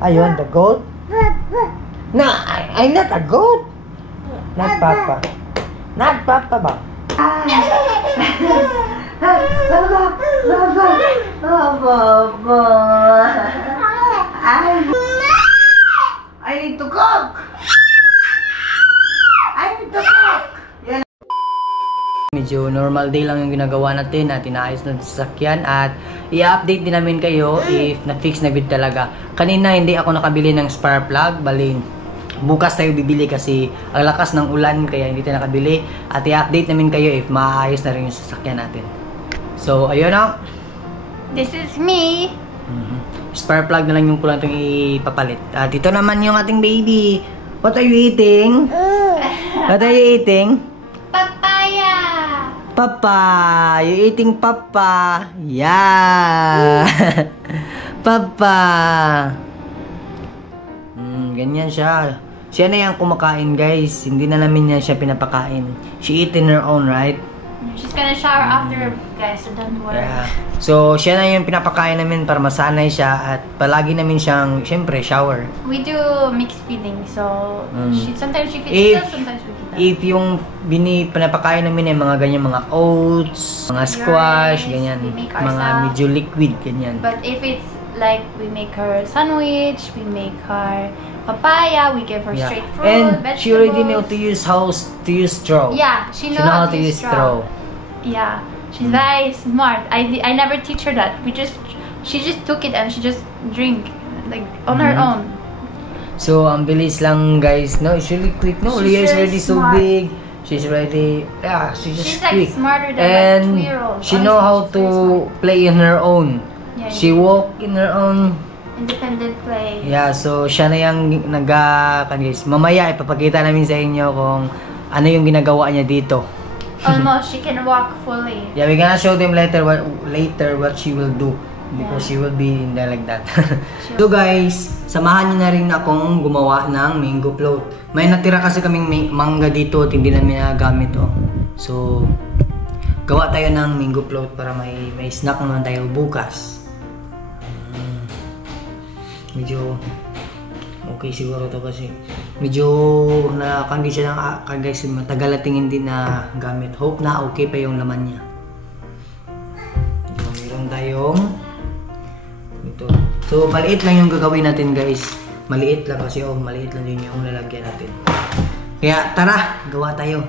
Ayun, the goat? No, I'm not a goat. Not Papa. Not Papa ba? I need to cook. I need to cook. Medyo normal day lang yung ginagawa natin at inaayos na sasakyan at i-update din namin kayo if na-fix na bit talaga. Kanina hindi ako nakabili ng spark plug, bali bukas tayo bibili kasi ang lakas ng ulan kaya hindi tayo nakabili at i-update namin kayo if maayos na rin yung sasakyan natin. So ayun na. This is me. Spark plug na lang yung kulang itong ipapalit. At ito naman yung ating baby. What are you eating? What are you eating? Papaya. Papa, you eating papa? Yeah. Papa. Ganyan siya. Siya na yung kumakain, guys. Hindi na namin niya siya pinapakain. She eat in her own, right? She's gonna shower after, guys, so don't worry. Yeah. So, siya na yung pinapakain namin para masanay siya at palagi namin siyang, syempre, shower. We do mixed feeding, so sometimes she feeds us, sometimes we feed her. If yung pinapakain namin ay mga ganyan, mga oats, mga squash, ganyan, mga medyo liquid, ganyan. But if it's like we make her sandwich, we make her papaya, we give her straight fruit, and vegetables. She already know to use straw. Yeah, she knows how to use straw. Yeah, she's very smart. I never teach her that. She just took it and she just drink like on her own. So ang bilis lang, guys. No, it's really quick. No, Leah is already so big. She's already she's like quick. Smarter than and like 2-year-olds. She know how to play in her own. Yeah, she walk in her own. Independent play. Yeah, so siya na yung guys. Mamaya ipapakita namin sa inyo kung ano yung ginagawa niya dito. Almost, she can walk fully. Yeah, we're gonna show them later what she will do because she will be in there like that. So guys, samahan niyo na rin akong gumawa ng mango float. May natira kasi kaming mangga dito at hindi namin nagagamit So, gawa tayo ng mango float para may snack naman tayo bukas. Medyo okay siguro to kasi medyo nakakandi siya ng guys, matagal nating hindi na gamit. Hope na okay pa yung laman niya. So, meron tayong ito. So maliit lang yung gagawin natin, guys. Maliit lang kasi maliit lang din yung lalagyan natin. Kaya tara, gawa tayo.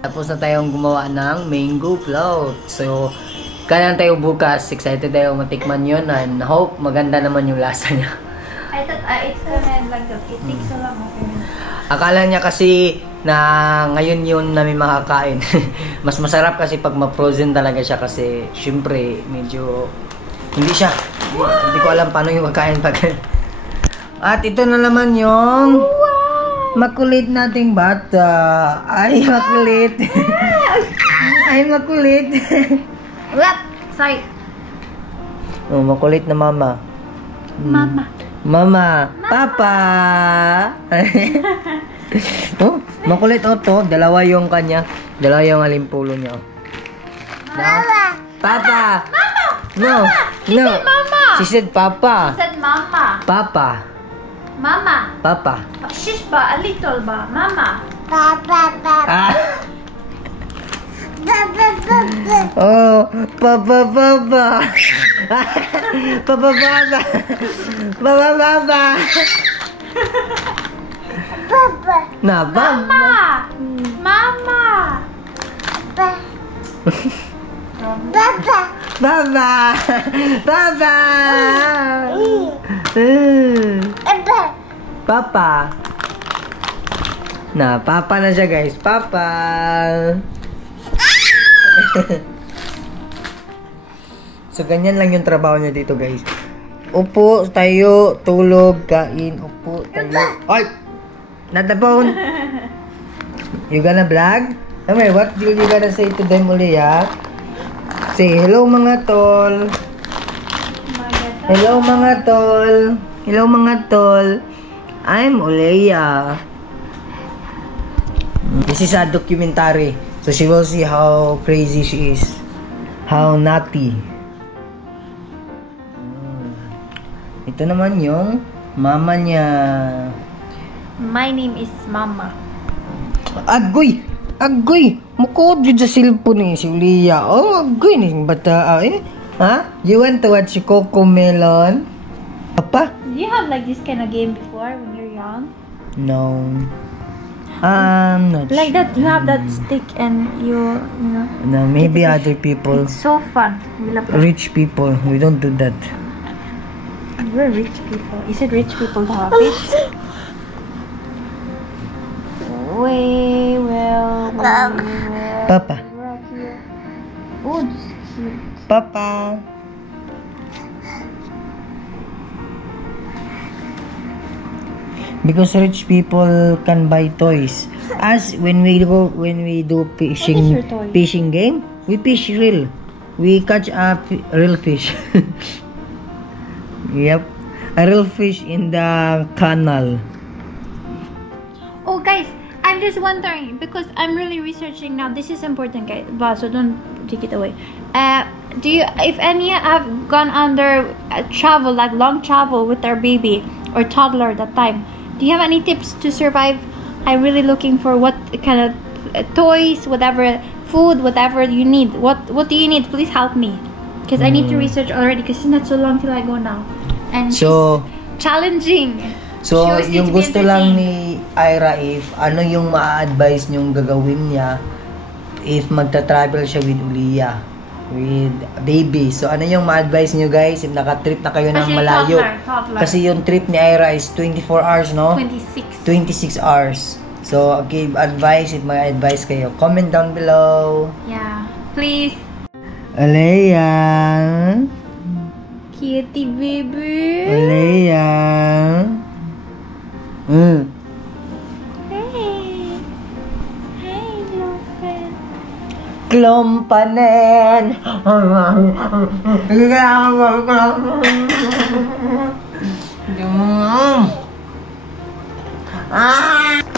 Tapos na tayong gumawa ng mango float. So, kailan tayo bukas. Excited tayo matikman yun and hope maganda naman yung lasa niya. I thought it's gonna like it takes so long. Akala niya kasi na ngayon yun namin makakain. Mas masarap kasi pag ma-frozen talaga siya kasi syempre medyo hindi siya. Hindi ko alam paano yung magkain pag At ito na naman yung makulit nating bata. Ay, makulit. Ay, makulit. What? Sorry. Oh, makulit na mama. Mama. Mama. Papa. Oh, makulit to. Dalawa yung kanya. Dalawa yung alimpulo niya. Mama. Papa. Mama. No. She said mama. She said papa. She said mama. Papa. Mama. Papa. Shish ba? A little ba? Mama. Ah. Oh, papa. Papa. Na, Mama. Mama. Papa. Na, papa na siya guys. Papa! So, ganyan lang yung trabaho niya dito guys. Upo, tayo, tulog, kain, upo, tayo. Ay! Not the phone! You gonna vlog? Amay, what you gonna say to them uli, ha? Say, hello mga tol. Hello mga tol. Hello mga tol. I'm Oleya. This is a documentary. So she will see how crazy she is. How naughty. Ito naman yung mama niya. My name is Mama. Agoy! Agoy! Mukod yun sa cellphone si Leah. Oh, agoy ni bata. Ha? You want to watch Coco Melon? Papa? Do you have like this kind of game before when you're young? No. Not Like that, you have that stick and you know. No, maybe other people. It's so fun. We love that. Rich people. We don't do that. We're rich people. Is it rich people to have fish? We will. Papa. Oh, this is cute. Papa. Because rich people can buy toys. As when we do fishing your toy? fishing game, we fish real. We catch a real fish. Yep, a real fish in the canal. Oh, guys, I'm just wondering because I'm really researching now. This is important, guys. But so don't take it away. Do you, if any, have gone under travel, like long travel with their baby or toddler that time? Do you have any tips to survive? I'm really looking for what kind of toys, whatever, food, whatever you need. What do you need? Please help me, because I need to research already. Because it's not so long till I go now, and So, she's challenging. So, She always yung needs to be gusto lang entertained. ni Ira, if ano yung ma-advise nyong gagawin niya if magta-travel siya with Ulia, with baby. So, ano yung ma-advise nyo guys if naka-trip na kayo ng Especially malayo? toddler. Kasi yung trip ni Ira is 24 hours, no? 26. 26 hours. So, okay, advice, if may advice kayo, comment down below. Yeah, please. Alea. Kitty baby. Alea. Hey. Hey, Lofen. Klompanen.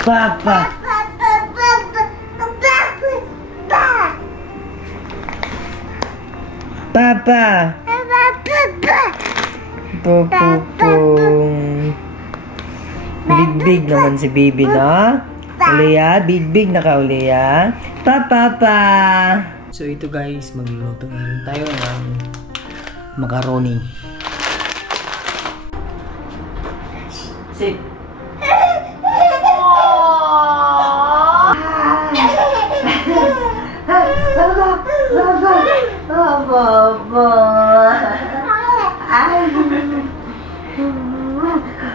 Papa. Papa. Pupupung. Big naman si baby, no? Ulia, big na ka, Ulia. Papa. So ito guys, magluluto na rin tayo ng macaroni. Sit.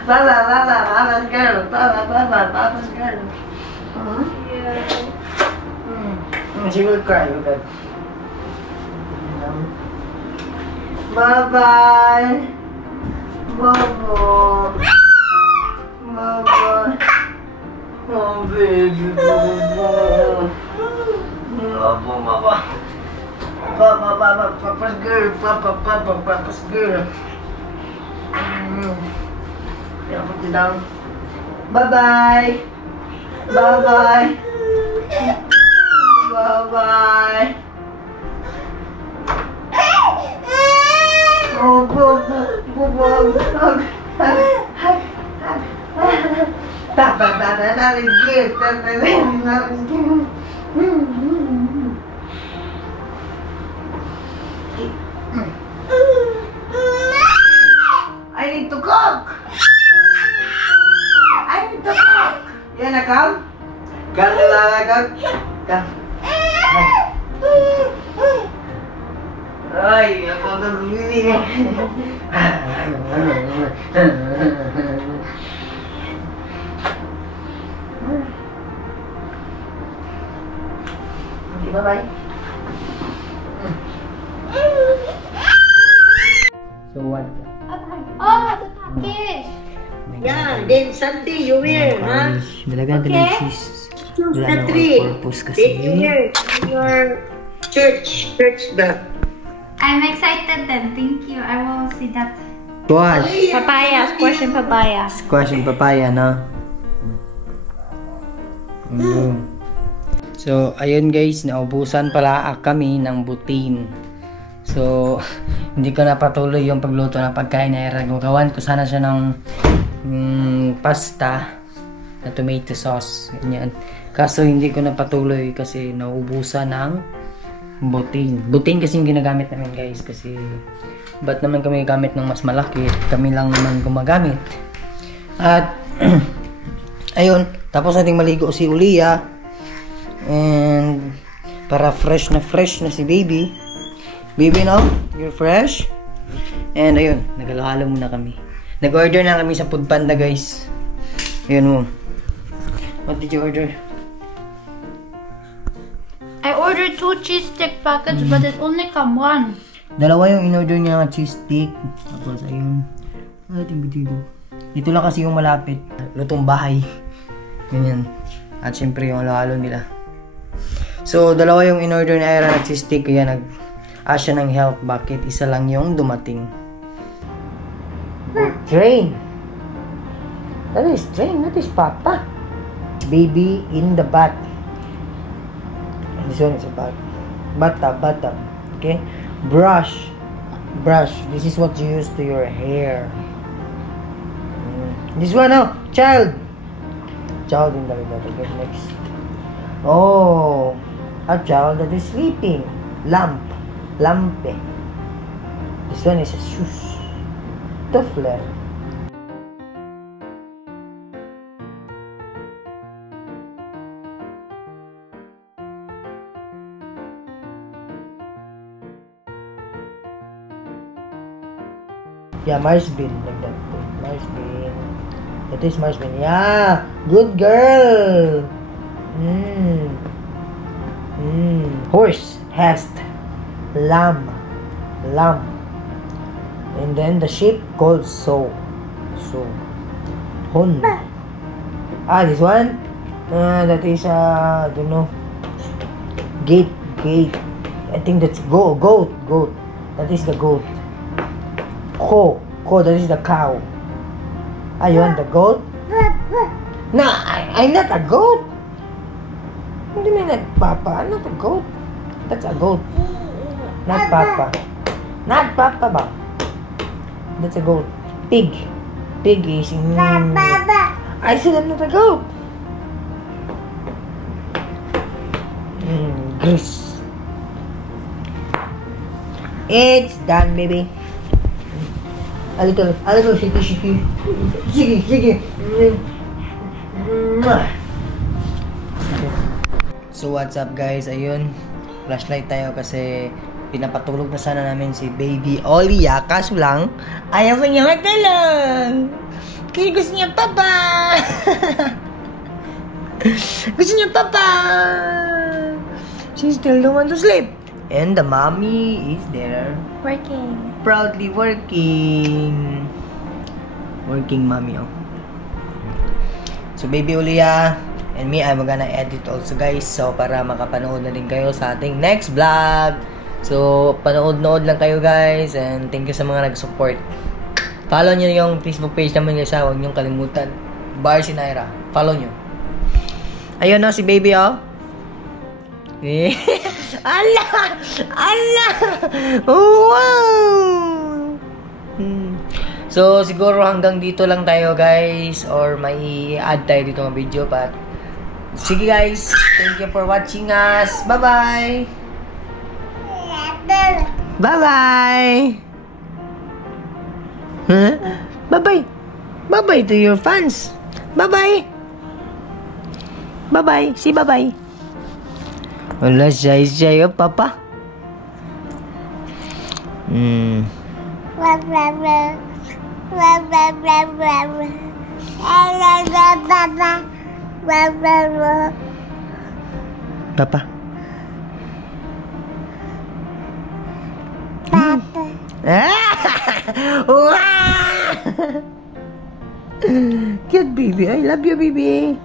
Papa's girl. Papa's girl. She will cry with that. Bye-bye. Bye-bye. Bye-bye. Oh, baby. Bye-bye. Papa. Papa's girl. Papa's girl. Yeah, put it down. Bye-bye. Bye-bye. Bye-bye. Oh, I need to cook. I need to cook. Yan na, come. Come na, come. Ay, ako nagbili. Okay, bye-bye. So what? Oh, the package. Yeah, then Sunday you wear, huh? Dalaga sis. Choose Wala the nang three. purpose kasi. Then you wear in your church bag. I'm excited then. Thank you. I will see that. Squash. Papaya, squash and papaya. Squash and papaya, no? So, ayun guys, naubusan pala kami ng butin. So, hindi ko na patuloy yung pagluto ng pagkain na gawan ko sana siya ng pasta na tomato sauce. Ganyan. Kaso hindi ko na patuloy kasi naubusan ng butin. Butin kasi yung ginagamit namin guys kasi ba't naman kami gamit ng mas malaki? Kami lang naman gumagamit. At ayun, tapos nating maligo si Ulia. And para fresh na si baby. Baby, no? You're fresh? And ayun, naghalo-halo muna kami. Nag-order na kami sa Foodpanda, guys. Ayun mo. What did you order? I ordered 2 cheese stick packets, but it only come 1. Dalawa yung in-order niya ng cheese stick. Tapos ayun. Ito lang kasi yung malapit. Lutong bahay. Ganyan. At syempre yung halo-halo nila. So, dalawa yung in-order ni Ira na cheese stick. Kaya nag-asya ng help. Bakit? Isa lang yung dumating. Train. That is train. That is Papa. Baby in the bath. This one is a bath. Bathtub. Okay? Brush. This is what you use to your hair. This one, oh, child in the toilet. Okay, next. Oh, a child that is sleeping. Lampe. This one is a shoes. Tuffler. Yeah, Mars bin like that. Mars bin. That is Mars bin. Yeah, good girl. Horse, hest, lamb, and then the sheep called so. Hun. This one. That is I don't know. Gate. I think that's goat. That is the goat. Ko, that is the cow. You want the goat? No, I'm not a goat. Hindi may nagpapa. I'm not a goat. That's a goat. Not Papa. Not Papa ba? That's a goat. Pig is I said I'm not a goat. Grease. It's done, baby. A little shaky. Sige. So what's up guys, ayun, flashlight tayo kasi pinapatulog na sana namin si Baby Olia, kaso lang ayaw ko niya magtalong kasi gusto niya papa. Gusto niya papa. She still don't want to sleep and the mommy is there proudly working mommy. So Baby Olia and me, I'm gonna edit also guys. So para makapanood na din kayo sa ating next vlog. So panood-nood lang kayo guys. And thank you sa mga nag-support. Follow nyo yung Facebook page naman guys. Huwag nyo kalimutan. Bar si Naira. Follow nyo. Ayun na si Baby oh. Allah! Wow! So siguro hanggang dito lang tayo guys. Or may add tayo dito ng video. But sige guys, thank you for watching us. Bye-bye. Bye-bye. Huh? Bye-bye. Bye-bye to your fans. Bye-bye. Bye-bye. Say bye-bye. Wala shy oh, Papa. Papa. Cute baby. I love you, baby.